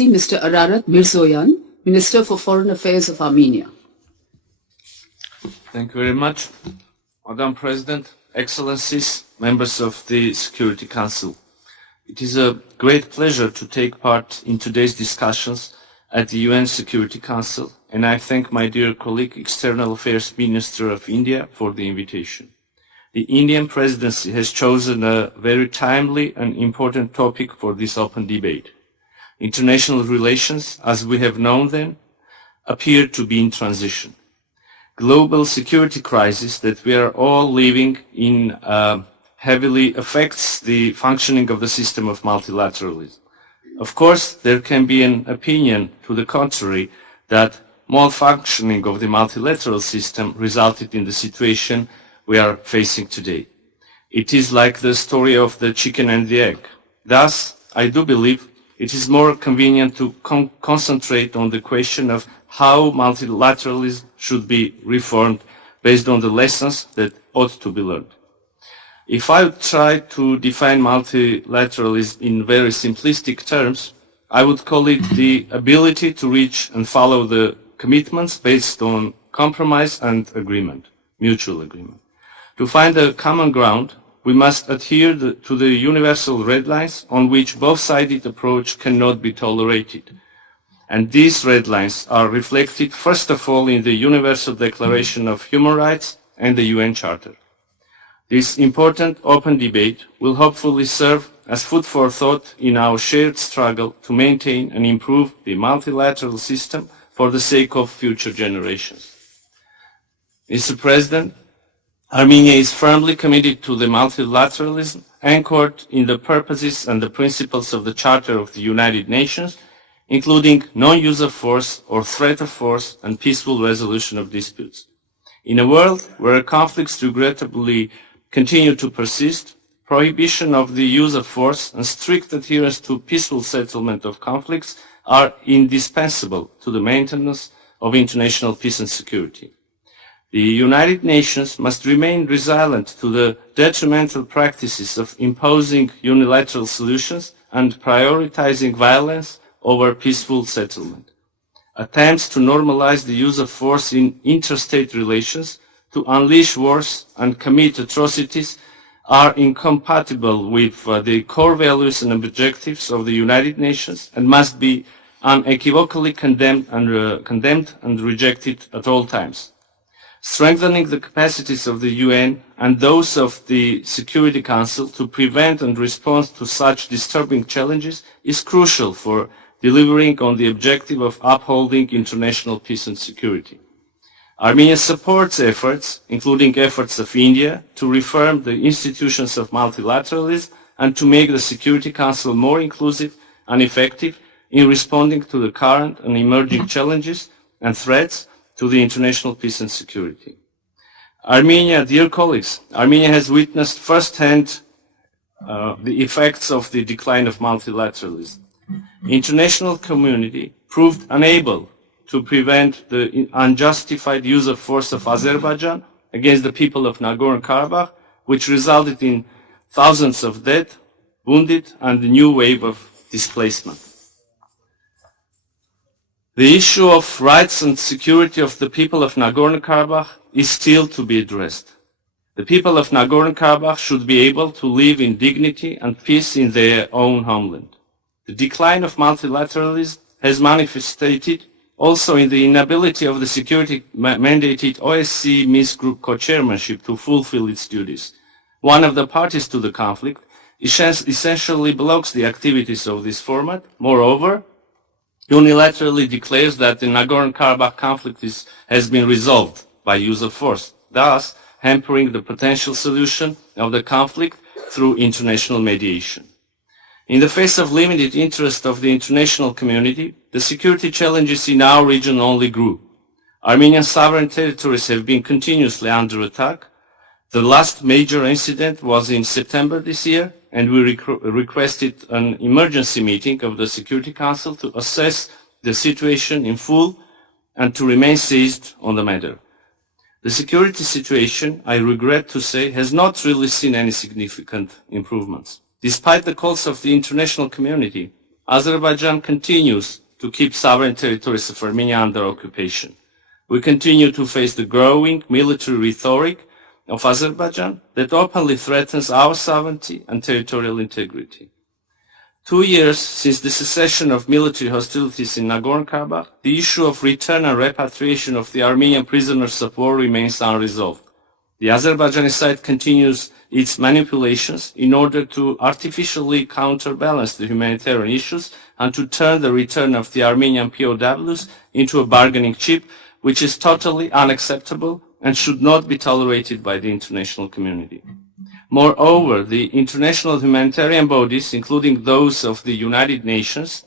Excellency Mr. Ararat Mիրզոյանի, Minister for Foreign Affairs of Armenia. Thank you very much. Madam President, Excellencies, members of the Security Council. It is a great pleasure to take part in today's discussions at the UN Security Council, and I thank my dear colleague, External Affairs Minister of India, for the invitation. The Indian presidency has chosen a very timely and important topic for this open debate. International relations, as we have known them, appear to be in transition. Global security crisis that we are all living in heavily affects the functioning of the system of multilateralism. Of course, there can be an opinion to the contrary that malfunctioning of the multilateral system resulted in the situation we are facing today. It is like the story of the chicken and the egg. Thus, I do believe it is more convenient to concentrate on the question of how multilateralism should be reformed based on the lessons that ought to be learned. If I would try to define multilateralism in very simplistic terms, I would call it the ability to reach and follow the commitments based on compromise and agreement, mutual agreement. To find a common ground, we must adhere to the universal red lines on which both-sided approach cannot be tolerated. And these red lines are reflected first of all in the Universal Declaration of Human Rights and the UN Charter. This important open debate will hopefully serve as food for thought in our shared struggle to maintain and improve the multilateral system for the sake of future generations. Mr. President, Armenia is firmly committed to the multilateralism anchored in the purposes and the principles of the Charter of the United Nations, including non-use of force or threat of force and peaceful resolution of disputes. In a world where conflicts regrettably continue to persist, prohibition of the use of force and strict adherence to peaceful settlement of conflicts are indispensable to the maintenance of international peace and security. The United Nations must remain resilient to the detrimental practices of imposing unilateral solutions and prioritizing violence over peaceful settlement. Attempts to normalize the use of force in interstate relations, to unleash wars and commit atrocities are incompatible with the core values and objectives of the United Nations and must be unequivocally condemned and rejected at all times. Strengthening the capacities of the UN and those of the Security Council to prevent and respond to such disturbing challenges is crucial for delivering on the objective of upholding international peace and security. Armenia supports efforts, including efforts of India, to reform the institutions of multilateralism and to make the Security Council more inclusive and effective in responding to the current and emerging challenges and threats to the international peace and security. Armenia, dear colleagues, Armenia has witnessed firsthand the effects of the decline of multilateralism. The international community proved unable to prevent the unjustified use of force of Azerbaijan against the people of Nagorno-Karabakh, which resulted in thousands of dead, wounded, and a new wave of displacement. The issue of rights and security of the people of Nagorno-Karabakh is still to be addressed. The people of Nagorno-Karabakh should be able to live in dignity and peace in their own homeland. The decline of multilateralism has manifested also in the inability of the security-mandated OSCE Minsk Group co-chairmanship to fulfill its duties. One of the parties to the conflict essentially blocks the activities of this format. Moreover, unilaterally declares that the Nagorno-Karabakh conflict has been resolved by use of force, thus hampering the potential solution of the conflict through international mediation. In the face of limited interest of the international community, the security challenges in our region only grew. Armenian sovereign territories have been continuously under attack. The last major incident was in September this year, and we requested an emergency meeting of the Security Council to assess the situation in full and to remain seized on the matter. The security situation, I regret to say, has not really seen any significant improvements. Despite the calls of the international community, Azerbaijan continues to keep sovereign territories of Armenia under occupation. We continue to face the growing military rhetoric of Azerbaijan that openly threatens our sovereignty and territorial integrity. 2 years since the cessation of military hostilities in Nagorno-Karabakh, the issue of return and repatriation of the Armenian prisoners of war remains unresolved. The Azerbaijani side continues its manipulations in order to artificially counterbalance the humanitarian issues and to turn the return of the Armenian POWs into a bargaining chip, which is totally unacceptable and should not be tolerated by the international community. Moreover, the international humanitarian bodies, including those of the United Nations,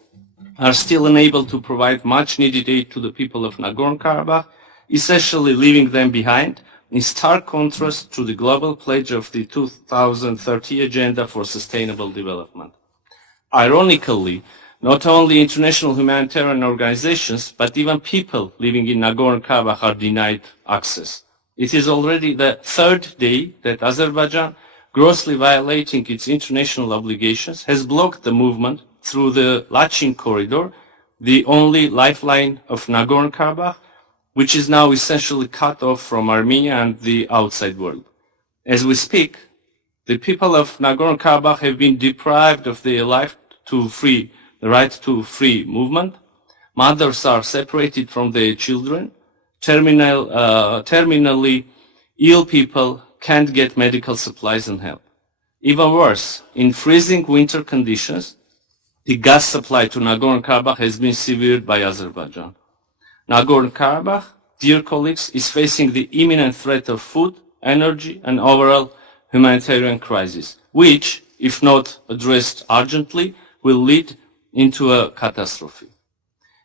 are still unable to provide much-needed aid to the people of Nagorno-Karabakh, essentially leaving them behind, in stark contrast to the global pledge of the 2030 Agenda for Sustainable Development. Ironically, not only international humanitarian organizations, but even people living in Nagorno-Karabakh are denied access. It is already the third day that Azerbaijan, grossly violating its international obligations, has blocked the movement through the Lachin corridor, the only lifeline of Nagorno-Karabakh, which is now essentially cut off from Armenia and the outside world. As we speak, the people of Nagorno-Karabakh have been deprived of their right to free movement. Mothers are separated from their children. Terminally ill people can't get medical supplies and help. Even worse, in freezing winter conditions, the gas supply to Nagorno-Karabakh has been severed by Azerbaijan. Nagorno-Karabakh, dear colleagues, is facing the imminent threat of food, energy, and overall humanitarian crisis, which, if not addressed urgently, will lead into a catastrophe.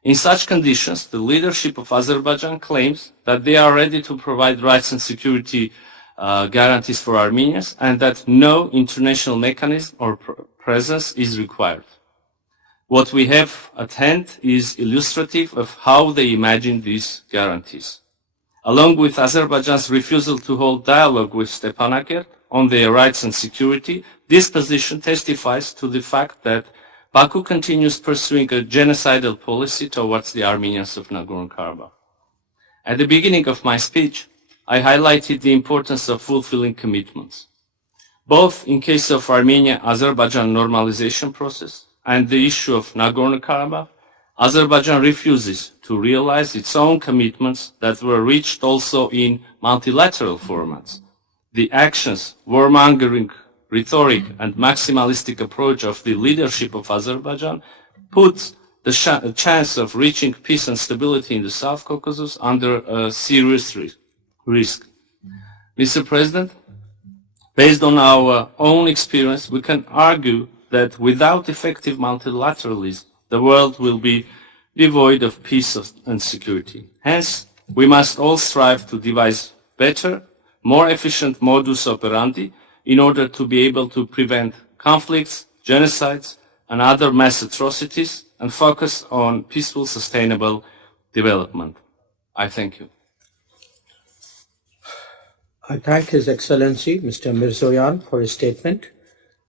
In such conditions, the leadership of Azerbaijan claims that they are ready to provide rights and security guarantees for Armenians and that no international mechanism or presence is required. What we have at hand is illustrative of how they imagine these guarantees. Along with Azerbaijan's refusal to hold dialogue with Stepanakert on their rights and security, this position testifies to the fact that Baku continues pursuing a genocidal policy towards the Armenians of Nagorno-Karabakh. At the beginning of my speech, I highlighted the importance of fulfilling commitments, both in case of Armenia-Azerbaijan normalization process and the issue of Nagorno-Karabakh. Azerbaijan refuses to realize its own commitments that were reached also in multilateral formats. The actions, warmongering rhetoric and maximalistic approach of the leadership of Azerbaijan puts the chance of reaching peace and stability in the South Caucasus under a serious risk. Mr. President, based on our own experience, we can argue that without effective multilateralism, the world will be devoid of peace and security. Hence, we must all strive to devise better, more efficient modus operandi in order to be able to prevent conflicts, genocides, and other mass atrocities and focus on peaceful, sustainable development. I thank you. I thank His Excellency, Mr. Mirzoyan, for his statement.